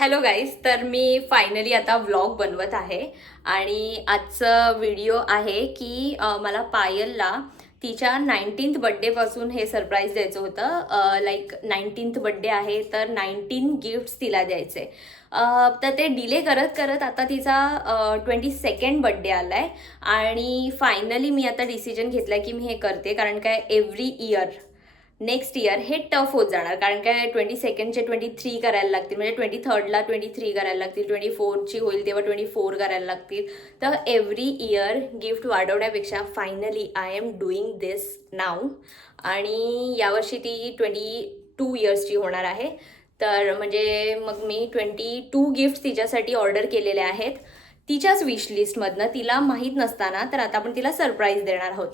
Hello guys, तर मी finally आता vlog बनवत आहे आणि आजचा व्हिडिओ आहे की मला पायलला तिच्या 19th बड्डेपासून हे सरप्राईज द्यायचं होतं. लाईक 19th बड्डे आहे तर 19 गिफ्ट्स तिला द्यायचे. तर ते डिले करत करत आता तिचा 22nd बड्डे आला आहे आणि फायनली मी आता डिसिजन घेतला की मी हे करते. कारण काय एव्हरी इयर नेक्स्ट इयर हे टफ होत जाणार, कारण काय 22ndचे 23 करायला लागतील, म्हणजे 23rdला 23 करायला लागतील, 24ची होईल तेव्हा 24 करायला लागतील. तर एव्हरी इयर गिफ्ट वाढवण्यापेक्षा finally I am doing this now. आणि यावर्षी ती 22 इयर्सची होणार आहे. तर म्हणजे मग मी 22 गिफ्ट तिच्यासाठी ऑर्डर केलेले आहेत तिच्याच विश लिस्टमधनं, तिला माहीत नसताना. तर आता आपण तिला सरप्राईज देणार आहोत.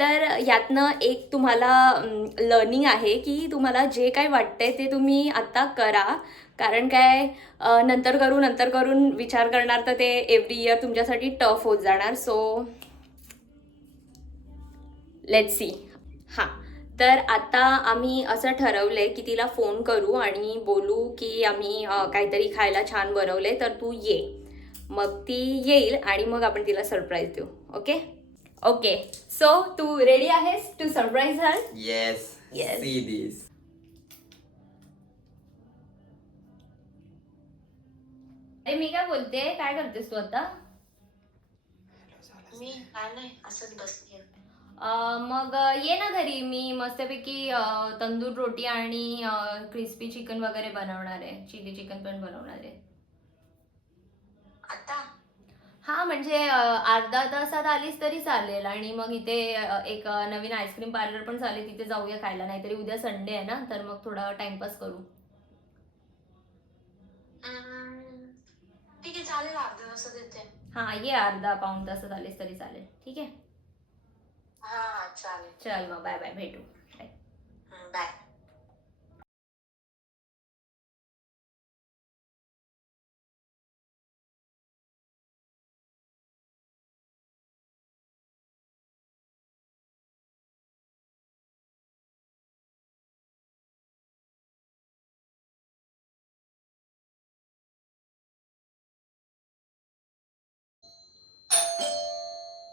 तर यातनं एक तुम्हाला लर्निंग आहे की तुम्हाला जे काय वाटतंय ते तुम्ही आत्ता करा. कारण काय नंतर करून विचार करणार तर ते एव्हरी इयर तुमच्यासाठी टफ होत जाणार. So let's see. हां, तर आता आम्ही असं ठरवलंय की तिला फोन करू आणि बोलू की आम्ही काहीतरी खायला छान बनवले तर तू ये. मग ती येईल आणि मग आपण तिला सरप्राईज देऊ. Okay okay. सो तू रेडी आहेस to surprise her? Yes. Yes. See this. अरे मी काय बोलते, काय करतेस तू आता? मी काय नाही असंच बसते. मग ये ना घरी. मी मस्तपैकी तंदूर रोटी आणि क्रिस्पी चिकन वगैरे बनवणार आहे. चिली चिकन पण बनवणार आहे. आता हा म्हणजे अर्धा तासात आलीस तरी चालेल. आणि मग इथे एक नवीन आईस्क्रीम पार्लर पण चालेल, तिथे जाऊया खायला. नाहीतरी उद्या संडे आहे ना, तर मग थोडा टाइमपास करू. ठीक आहे, चालेल, अर्धा तासात येते. हा ये, अर्धा पाऊण तासात आलीस तरी चालेल. ठीक आहे, हा चालेल. चल मग बाय बाय, भेटू. बाय. बाय.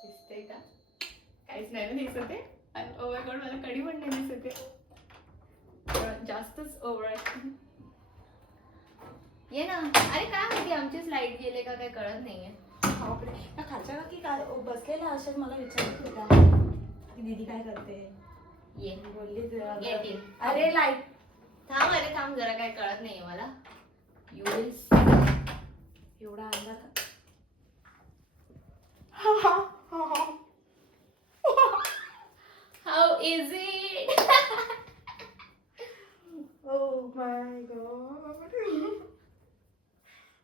दिसते का? काहीच नाही ना दिसत आहे. ओव्हर गॉड, मला कडी पण नाही दिसत आहे. जास्तच ओव्हर आहे. ये ना. अरे काय माहिती आमचीच लाईट गेले का काय कळत नाहीये. बापरे, या खालच्या की काय बसलेला अशात मला विचारत होता की दीदी काय करते. ये बोलली येतील. अरे लाईट थांब, अरे थांब जरा, काय कळत नाहीये मला. यू विल एवढा अंदाज how is it? Oh my god.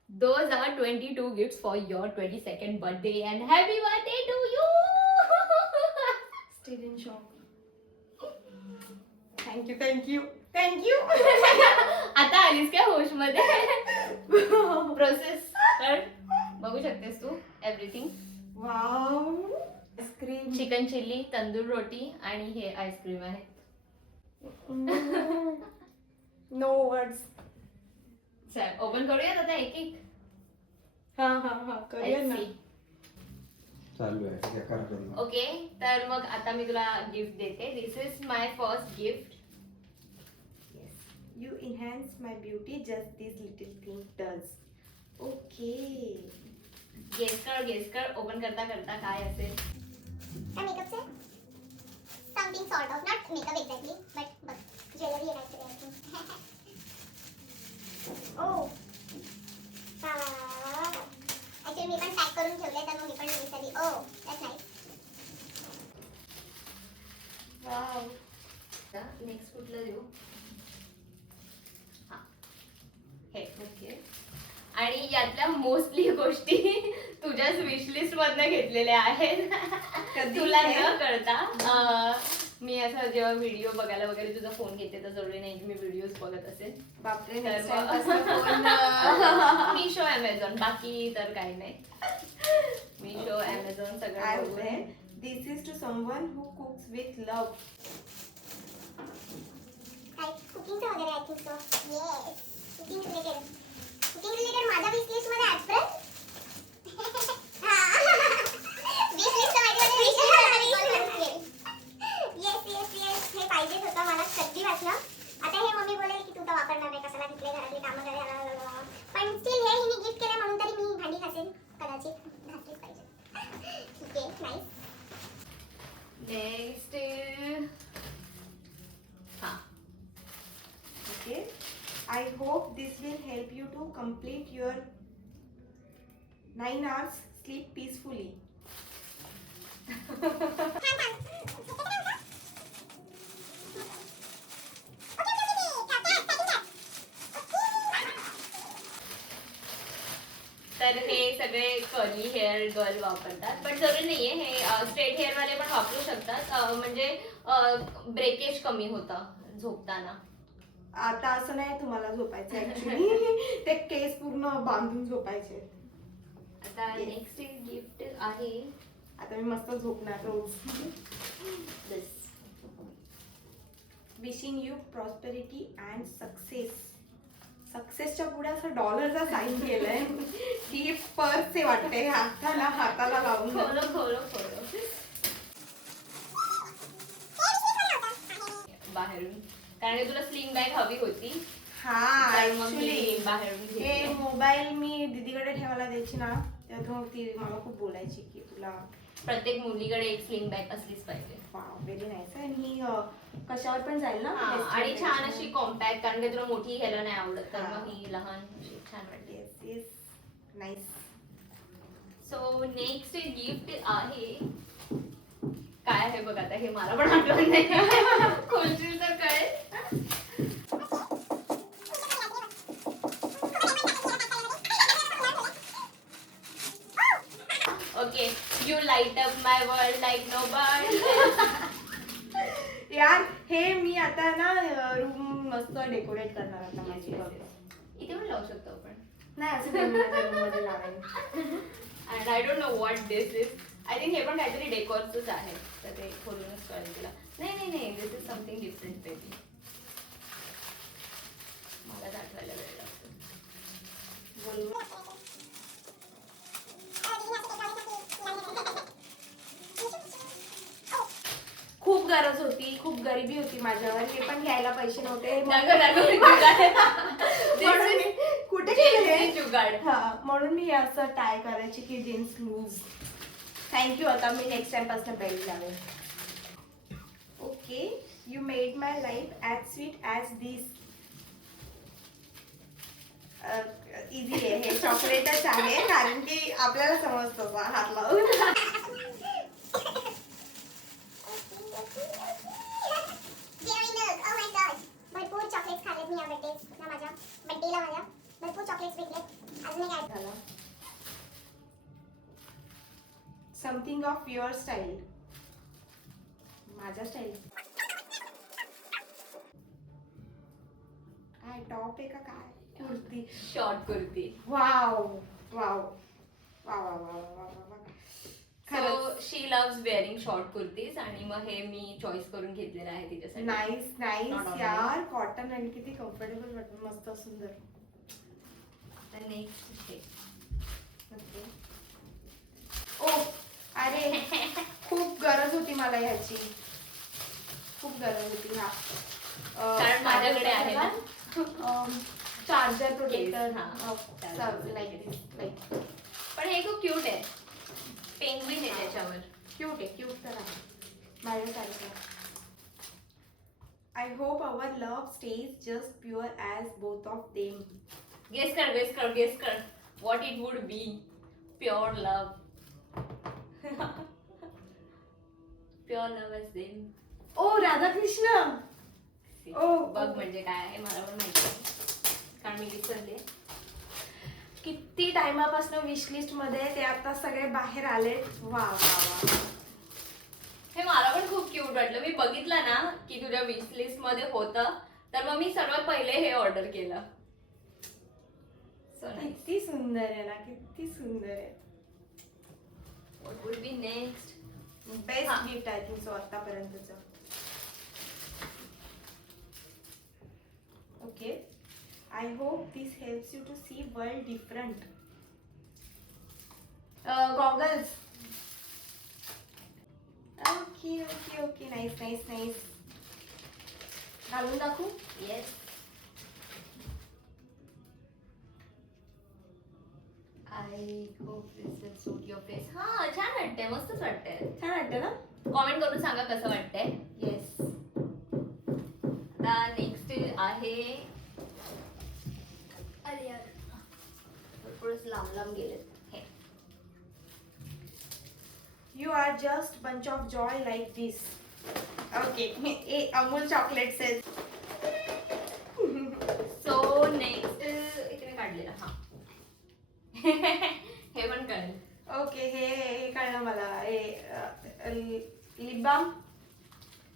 Those are 22 gifts for your 22nd birthday and happy birthday to you. Still in shock. Thank you, thank you, thank you. आता आलीस काय होश मध्ये? प्रोसेस कर, बघू शकतेस तू everything. Wow. Ice cream. Chicken chilli, tandoor रोटी आणि हे आईस्क्रीम आहे. No words. चल ओपन करूयात आता एक एक. हा हा हा करूया ना. चालू आहे हे करा करू. ओके, तर मग आता मी तुला गिफ्ट देते. This is my first gift. You enhance my beauty, just this little thing does. Okay. Guess कर ओपन करता करता काय असेल. मेकअप से something sort of, not makeup exactly but jewellery आहे काहीतरी. ओ ऍक्च्युली मी पण पॅक करून ठेवले तर मग मी पण विसरली. ओ दॅट्स नाईस. Wow. नेक्स्ट कुठलं देऊ? हा हे ओके. आणि यातल्या मोस्टली गोष्टी तुझ्याच विशलिस्ट मधनं घेतलेल्या आहेत. तुला न कळता. मी असं जेव्हा व्हिडिओ बघायला वगैरे तुझा फोन घेते तर जरुरी नाही की मी व्हिडिओज बघत असेल. बापरे, तर next मग time असं फोन, मिशो ॲमेझॉन, बाकी तर काही नाही. मिशो ॲमेझॉन काय सगळं होतंय? बघून. This is to someone who cooks with love. कुकिंगचं वगैरे I think so. Yes, cooking related. कामं करायला. पण स्टील हे हिने गिफ्ट केलं म्हणून तरी मी भांडी घासेल कदाचित. घासलीच पाहिजे. ठीक आहे, नाईस. नेक्स्ट हा Okay. I hope this will help you to complete your 9 hours sleep peacefully. तर हे सगळे कर्ली हेअर गर्ल वापरतात, पण जरुरी नाहीये, हे स्ट्रेट हेअर वाले पण वापरू शकतात. म्हणजे ब्रेकेज कमी होतं झोपताना. आता असं नाही तुम्हाला झोपायचं ऍक्च्युली. ते केस पूर्ण बांधून झोपायचे. आता Yes. नेक्स्ट गिफ्ट आहे आता मी मस्त झोपणार रोज. this. Wishing you prosperity and success. सक्सेसच्या पुढे असं डॉलरचा साईन केलंय की पर्स वाटते हाताला लावून. बाहेरून, कारण की तुला स्लिंग बॅग हवी होती. हा तर मग मी ऍक्च्युली बाहेरून हे घेतली. मोबाईल मी दीदीकडे ठेवायला द्यायची ना, तेव्हा मग ती मला खूप बोलायची की तुला प्रत्येक मुलीकडे एक स्लिंग बॅग असलीच पाहिजे. Very nice. आणि ही कशावर पण जाईल ना. हा, आणि छान अशी कॉम्पॅक्ट, कारण की तुला मोठी घ्यायला नाही आवडत, तर हा. मग ही लहान अशी छान वाटते. Yes yes nice. So next gift आहे, काय आहे बघ आता, हे मला पण आठवण नाही. खोलशील तर कळेल. Okay, you light up my world like nobody else. यार हे मी आता ना रूम मस्त डेकोरेट करणार आता माझी. इथे पण लावू शकतो आपण. नाही असं काही नाही, माझ्या room मध्ये लावेन. And I don't know what this is. I think हे पण काहीतरी डेकोरचंच आहे, तर ते खोलूनच कळेल तुला. नाही, दिस इज समथिंग डिफरंट बेबी. मला आठवायला वेळ लागतो. बोल. खूप गरज होती, खूप गरिबी होती माझ्यावर. हे पण घ्यायला पैसे नव्हते म्हणून मी कुठे गेले हे? जुगाड. हा, म्हणून मी असं ट्राय करायची की जीन्स लूज. थँक्यू. आता मी नेक्स्ट टाइम पासून बेल्ट लावेल. Okay, you made my life as sweet as this. Easy आहे हे. चॉकलेटच आहे, कारण की आपल्याला समजतं हात लावून. भरपूर चॉकलेट्स खाल्लेत मी या बर्थडेला. माझ्या भरपूर चॉकलेट्स भेटलेत. अजून एक झाला. Something of your style. माझ्या स्टाईल काय टॉप आहे का काय? Kurti. Short kurti. Wow wow wow wow wow wow. So she loves wearing short kurtis, आणि मग हे मी चॉईस करून घेतलेलं आहे तिच्यासाठी. Nice nice Not only. यार. कॉटन आणि किती कम्फर्टेबल वाटतं. मस्त सुंदर. नेक्स्ट हे ओके. ओ अरे खूप गरज होती मला ह्याची. खूप गरज होती. हा कारण माझ्याकडे आहे ना. चार्जर Case, हा. Protector like. पण हे खूप क्यूट आहे. पेंग्विन आहे त्याच्यावर. क्यूट आहे. क्यूट तर आहे माझ्यासारखं. I hope our love stage just pure as both of them. Guess कर what it would be. Pure love. Pure love is them. ओ राधाकृष्ण. ओ. बघ म्हणजे काय आहे, मला पण माहिती आहे, कारण मी विसरले. किती टाइमापासून विश लिस्ट मध्ये ते आता सगळे बाहेर आले. वा वा वा. हे मला पण खूप क्यूट वाटलं. मी बघितलं ना की तुझ्या विश लिस्ट मध्ये होतं, तर मग मी सर्वात पहिले हे ऑर्डर केलं. So nice. किती सुंदर आहे ना, किती सुंदर आहे. What would be next. Best हा. गिफ्ट आय थिंक सो आतापर्यंतचं. Okay. I hope this helps you to see world different. Goggles. Okay. Nice. घालून दाखवू? Yes. I hope this will suit your face. हा छान वाटतंय, मस्तच वाटतंय. छान वाटतं ना? कॉमेंट करून सांगा कसं वाटतंय. येस. आता नेक्स्ट आहे, अरे यार थोडंसं लांब लांब गेले हे. You are just bunch of joy like this. Okay. Amul chocolate says. So next इकडे काढलेलं हा. हे पण कळेल. Okay, हे कळलं मला. Lip balm.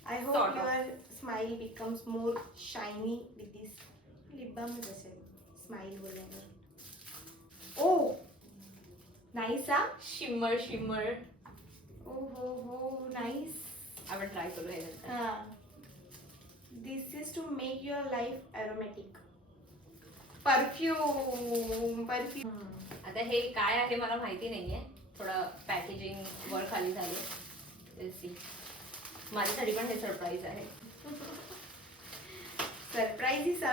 I hope Sort of. your smile becomes more shiny with this. Lip balm असेल. Smile बोलल्यावर. Oh, nice हा. Shimmer shimmer. Oh, हो, nice. आपण ट्राय करू हे नंतर. हा. This is to make your life aromatic. Perfume. आता हे काय आहे मला माहिती नाहीये. थोडं पॅकेजिंग वर खाली झाले. सी माझ्यासाठी पण हे सरप्राईज आहे. सरप्राईज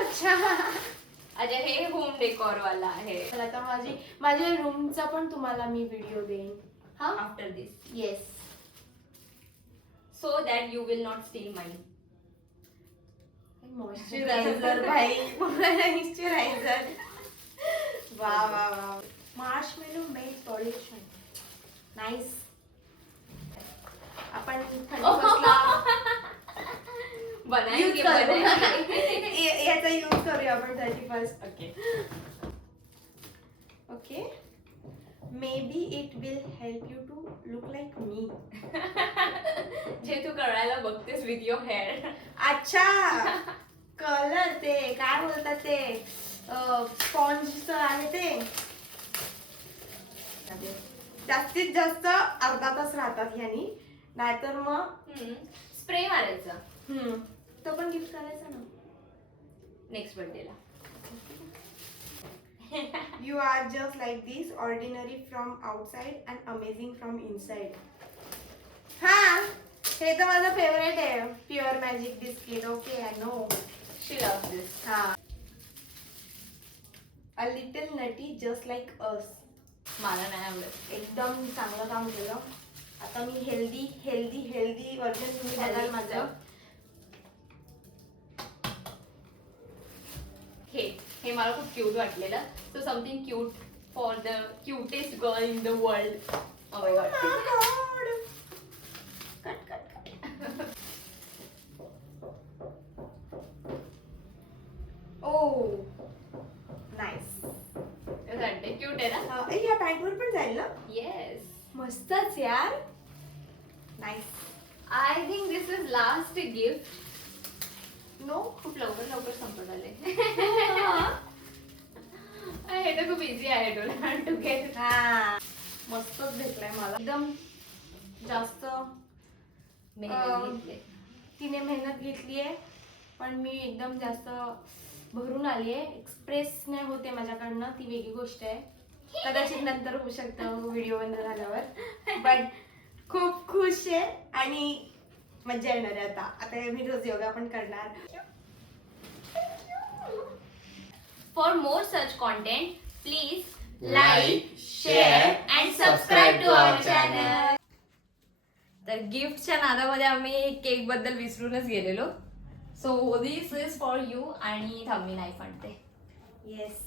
अच्छा. अच्छा हे होम डेकोर वाला आहे. तर आता माझ्या रूमचा पण तुम्हाला मी व्हिडिओ देईन. हा. After this, yes. So that you will not steal my. Moisturiser भाई, मॉइश्चरायझर. वा. Marshmallow made solution. नाईस. आपण बनाएंगे बनाएंगे. याचा यूज करूया आपण 31st. Okay. Okay. Maybe it will help you to look like me. जे तू करायला बघतेस विथ युअर हेअर. अच्छा. कलर ते काय बोलतात ते स्पॉन्ज आहे ते. जास्तीत जास्त अर्धा तास राहतात ह्यानी. नाहीतर मग स्प्रे मारायचं तो पण गिफ्ट करायचा ना next बर्थडेला. You are just like this, ordinary from outside and amazing from inside. हा, हे तर माझं फेवरेट आहे. Pure magic biscuit. Okay, I know. She love this. हा. A little nutty just like us. मला नाही आवडत. एकदम चांगलं काम केलं. आता मी हेल्दी वर्जन तुम्ही बघाल माझं. हे मला खूप क्यूट वाटलेलं. So something cute for the cutest girl in the world. Oh my God. Cut. O nice. Cute आहे ना. ह्या पॅन्टवर पण जाईल ना. येस. मस्तच यार. Nice. I think this is last gift. No. खूप लवकर संपत आले. हे तर खूप इझी आहे टू गेट. हा, मस्तच भेटलाय मला. एकदम जास्त तिने मेहनत घेतली आहे, पण मी एकदम जास्त भरून आली आहे. एक्सप्रेस नाही होते माझ्याकडनं, ती वेगळी गोष्ट आहे. कदाचित नंतर होऊ शकतं व्हिडिओ बंद झाल्यावर. पण खूप खुश आहे आणि मजा येणार आहे. आता मी रोज योगा पण करणार. For more such content, please Like, share and subscribe to our channel. तर गिफ्टच्या नादामध्ये आम्ही केक बद्दल विसरूनच गेलेलो. So this is for you. आणि थांब मी नाईफ आणते. येस.